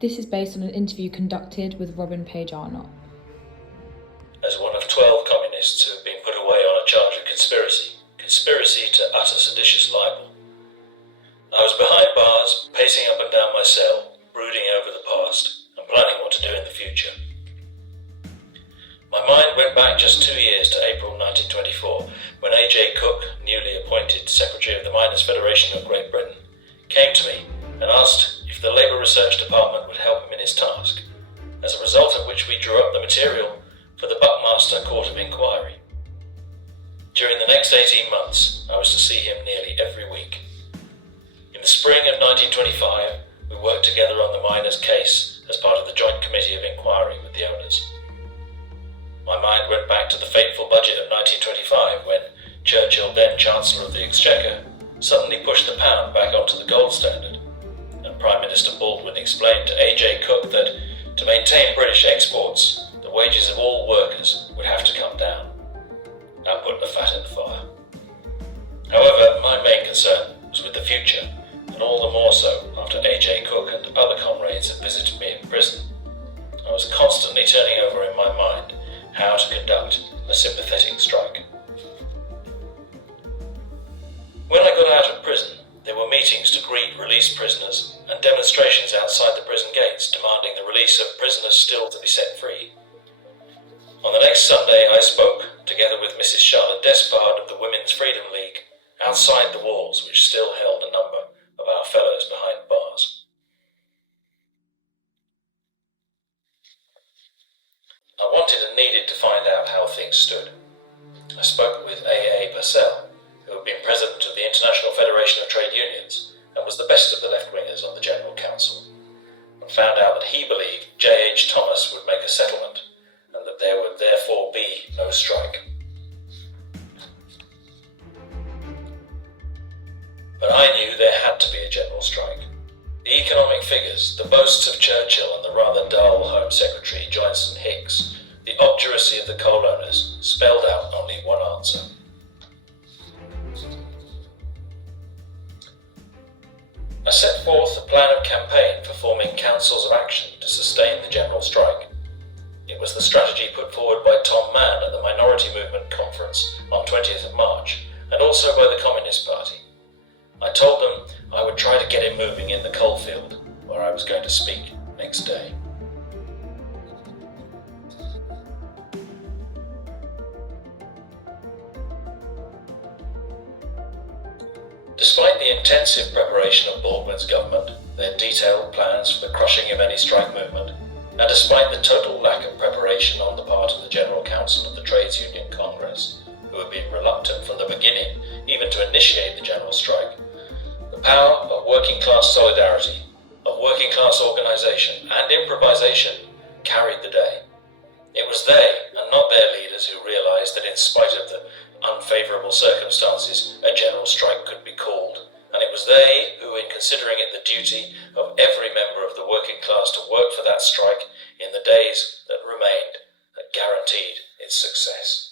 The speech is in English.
This is based on an interview conducted with Page Arnott. As one of 12 communists who have been put away on a charge of conspiracy to utter seditious libel. I was behind bars, pacing up and down my cell, brooding over the past and planning what to do in the future. My mind went back just 2 years to April 1924, when A.J. Cook, newly appointed Secretary of the Miners' Federation of Great Britain, came to me and asked if the Labour Research Department would help him in his task, as a result of which we drew up the material for the Buckmaster Court of Inquiry. During the next 18 months, I was to see him nearly every week. In the spring of 1925, we worked together on the miners' case as part of the Joint Committee of Inquiry with the owners. My mind went back to the fateful budget of 1925 when Churchill, then Chancellor of the Exchequer, suddenly pushed the pound back onto the gold standard, and Prime Minister Baldwin explained to A.J. Cook that to maintain British exports, the wages of all workers would have to come down. That put the fat in the fire. However, my main concern was with the future, and all the more so after A.J. Cook and other comrades had visited me in prison. I was constantly turning over in my mind how to conduct a sympathetic strike. When I got out of prison, there were meetings to greet released prisoners and demonstrations outside the prison gates demanding the release of prisoners still to be set free. On the next Sunday, I spoke, together with Mrs. Charlotte Despard of the Women's Freedom League, outside the walls which still held a number of our fellows behind bars. I wanted and needed to find out how things stood. I spoke with A.A. Purcell, who had been president of the International Federation of Trade Unions and was the best of the left-wingers on the General Council, and found out that he believed J.H. Thomas would make a settlement and that there would therefore be no strike. But I knew there had to be a general strike. The economic figures, the boasts of Churchill and the rather dull Home Secretary Joynson Hicks, the obduracy of the coal owners, spelled out only one answer. I set forth a plan of campaign for forming councils of action to sustain the general strike. It was the strategy put forward by Tom Mann at the Minority Movement Conference on 20th of March, and also by the Communist Party. I told them I would try to get it moving in the coalfield, where I was going to speak next day. Despite the intensive preparation of Baldwin's government, their detailed plans for the crushing of any strike movement, and despite the total lack of preparation on the part of the General Council of the Trades Union Congress, who had been reluctant from the beginning even to initiate the general strike, the power of working-class solidarity, of working-class organisation and improvisation carried the day. It was they, and not their leaders, who realised that in spite of the unfavourable circumstances, a general strike could be called, and it was they who, in considering it the duty of every member of the working class to work for that strike in the days that remained, that guaranteed its success.